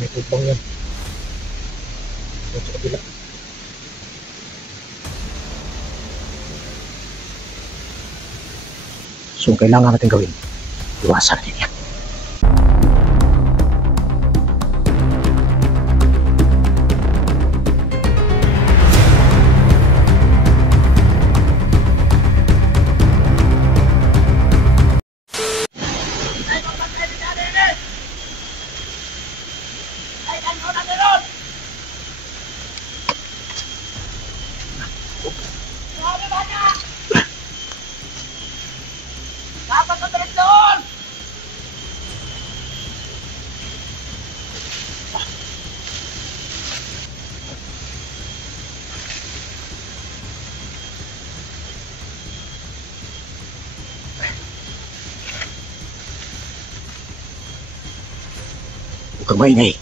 may tubang yan. Sa kabila. So kailangan natin gawin, iwasan natin yan. Huwag kang maingay.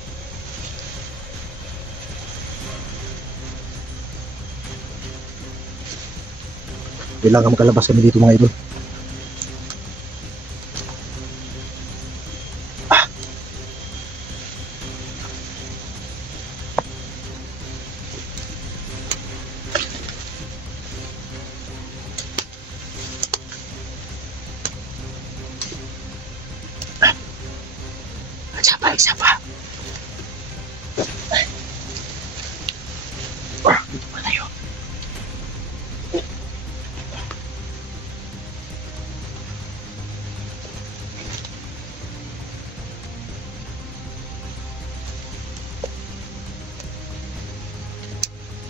Kailangan makalabas kami dito mga idol. Isa pa. Dito pa tayo.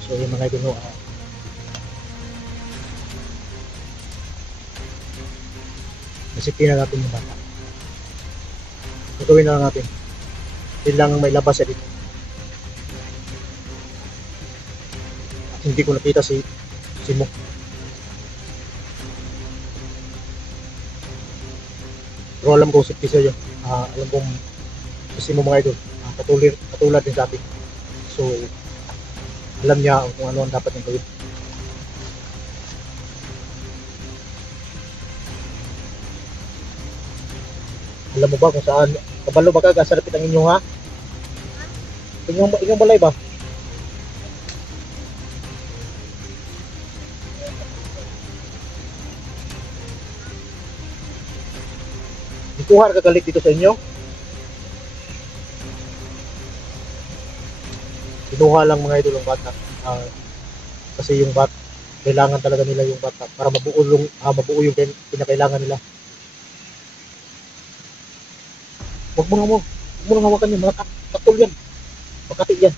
So yung mga idol, nasipin na natin yung bata. Gagawin na lang natin. Hindi lang may labas dito. At hindi ko nakita si Mo. Pero alam ko safety siya yun. Alam kong si Mo mga idol. Katulad din sa atin. So alam niya kung ano ang dapat niyang gawin. Alam mo ba kung saan? Kabalo ba ka? Gasarapit ang inyong ha? Inyong balay ba? Ikuhar ka galit dito sa inyo? Kinuha lang mga idol ang bata. Kasi yung bata, kailangan talaga nila yung bata para mabuo yung pinakailangan nila. Huwag mo nang hawakan yan, mga katol yan. Makati yan.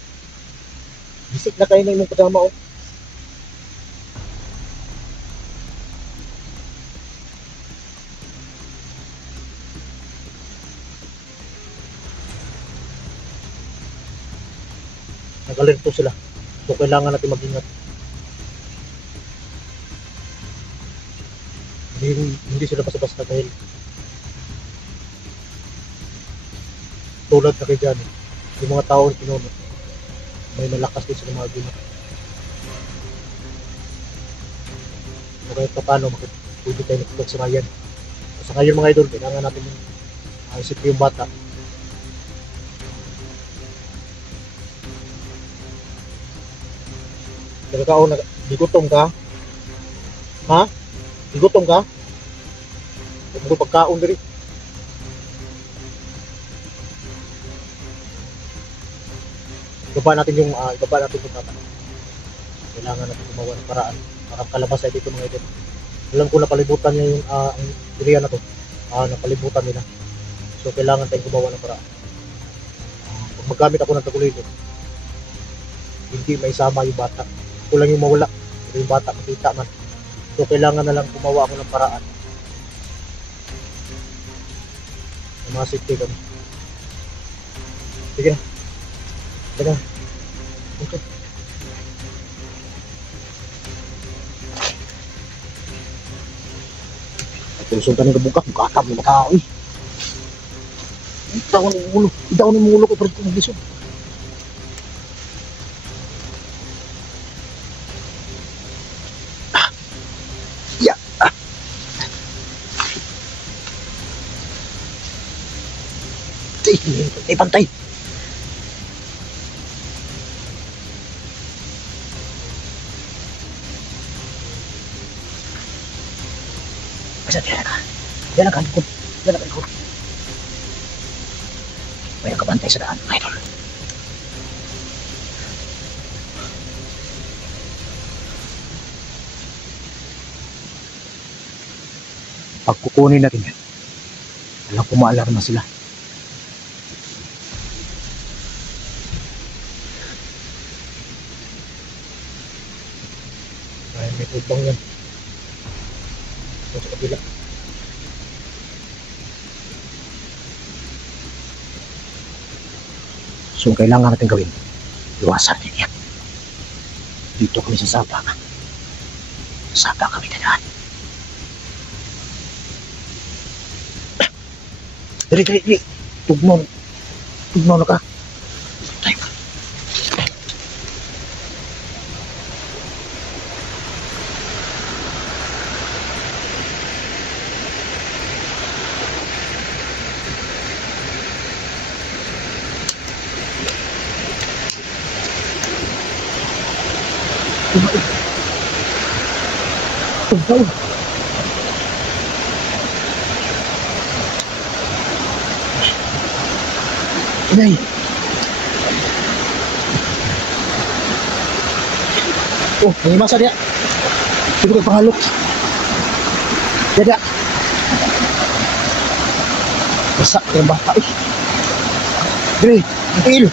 Bisik na kayo na yung kadama oh. Nag-alerto sila. So kailangan natin mag-ingat. Hindi sila basta-basta dahil tulad na kay Johnny, yung mga tao na pinuno, may malakas din sila mga gina. So kahit pa paano, pwede tayo nakipagsangayan. Sa ngayon mga idol, kailangan natin isip yung bata. Nagkakaon, digutong ka? Ha? Digutong ka? Huwag mo pagkaon diri. Ibaba natin yung bata. Kailangan natin gumawa ng paraan para kalabas ay dito mga idol. Alam ko napalibutan niya yung ang area na to. Napalibutan nila. So kailangan tayong gumawa ng paraan. Pag maggamit ako ng tagulilo, hindi maisama yung bata. Ito lang yung mawala. Pero yung bata makita man. So kailangan na lang gumawa ako ng paraan. Yung mga safety kami. Sige na. Sige na. Okay. At yung kabukak, mukakab na makaoy. Itaw ni mulo ko pero kung gisod. Pantay. Yan ang kalikod. Yan ang kalikod. May nakabantay sa daan, mga idol. Pag kukunin natin yan, alam ko maalarma sila. Ay, may tubang yan. Ito sa kabila. So, ang kailangan natin gawin, iwasan din yan. Dito kami sa Sapa. Sapa kami dadaan. Dali. Tugnaw na ka. Tayo ka. Tugnaw. Inay. Oh, may masa dia. Siguro pangalok. Dada. Masak yung bata eh. Dili, iil.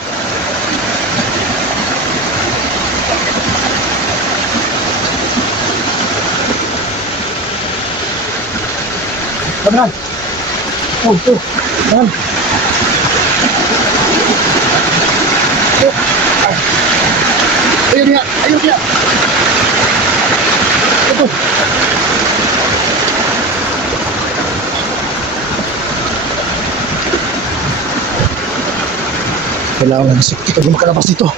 Tanan. Oh, tuh. Tanan. Ayun dia. Ito. Kailangan na kita di makalabas dito.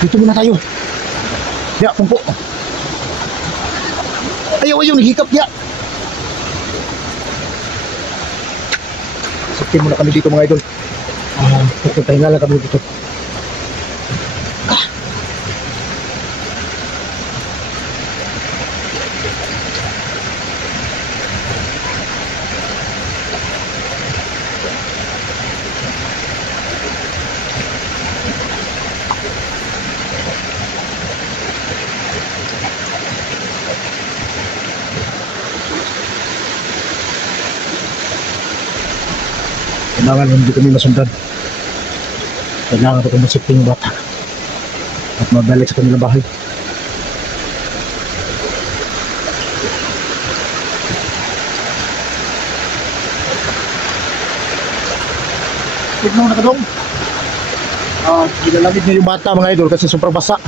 Dito muna tayo. Ya, pumpo. Ayaw, naghikap ya. Sakti muna kami dito, mga idol. Pahinga lang kami dito. Kailangan hindi kami masundan. Kailangan ko kumusipin yung bata at mabalik sa kanilang bahay. Tignan na ka dong. Nilalamig na yung bata, mga idol, kasi sobrang basa.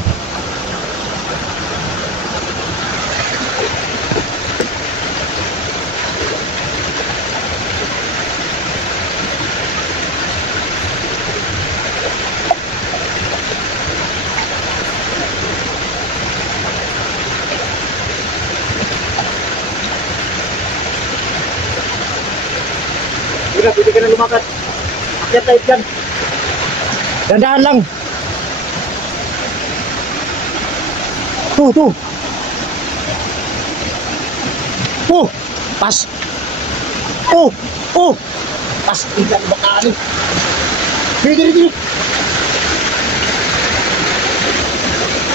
Pwede ka na lumakat. Akyat tayo dyan. Dandaan lang. Tuh. Pas. Pas. Tingnan mo kanin. Dili.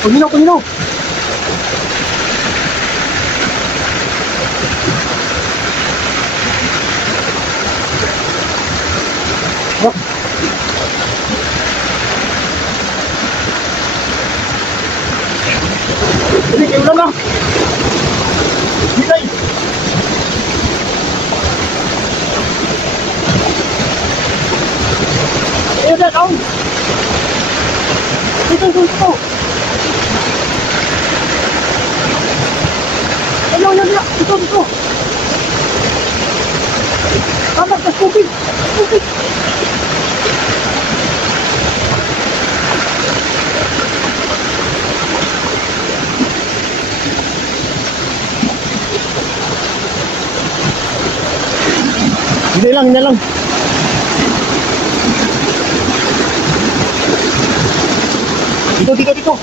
Pumino. Jadi kayak ulang lah. Nilai. Udah tahu. Itu. Ayo, itu. Tambah ke kuping. Hindi lang. Dito.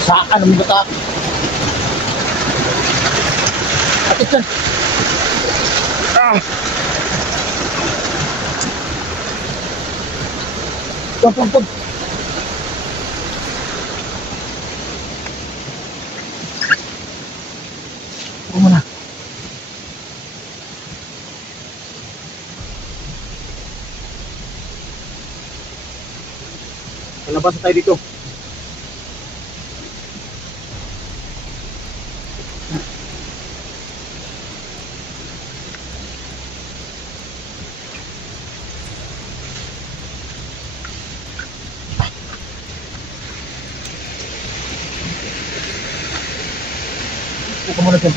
Saan ang bata? Atit yan. Pag. Ano na? Kalabas na tayo dito. Upo muna dyan.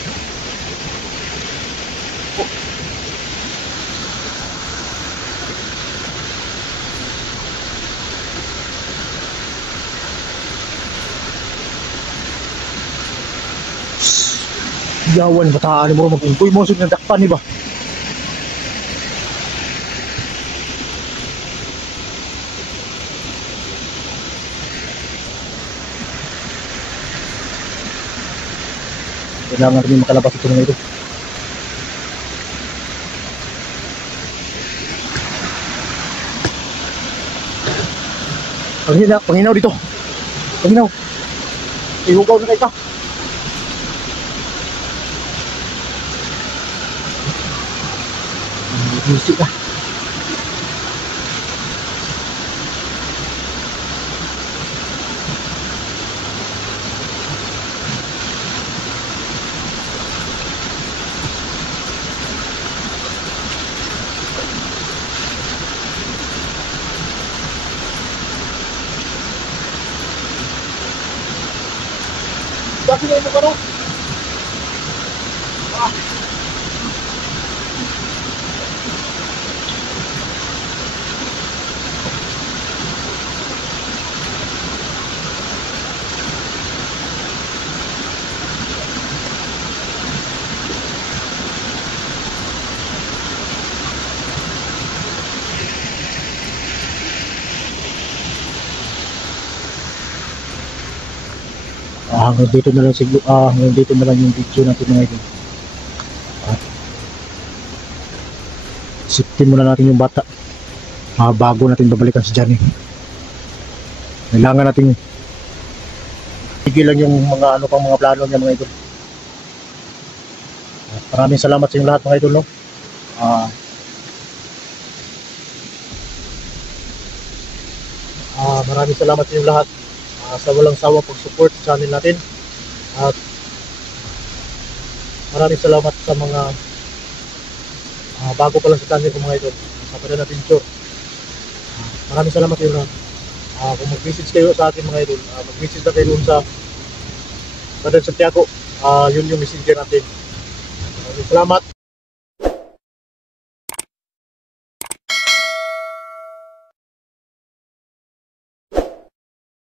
Yawan, bataan mo mag-ungkoy mo sa nadakpan ni ba? Kailangan rin makalabas ito mga ito. Panginaw dito. Panginaw. Ihugaw na kayo ka. Musik lah. Bakit na ito ka no? Hanggang dito na lang siguro, hanggang dito na lang yung video natin mga ito. Sipin muna natin yung bata bago natin babalikan si Johnny. Kailangan natin tigilan yung mga ano pang mga plano niya mga idol. Maraming salamat sa inyong lahat mga idol no. Maraming salamat sa inyong lahat sa walang sawang pag-support sa channel natin. At maraming salamat sa mga bago pa lang sa channel ko mga idol. Sa Padana Adventure. Maraming salamat sa inyo lahat. Kung mag-message kayo sa akin mga idol, mag-message na kayo doon sa Padana Santiago. Yun yung messenger natin. Maraming salamat.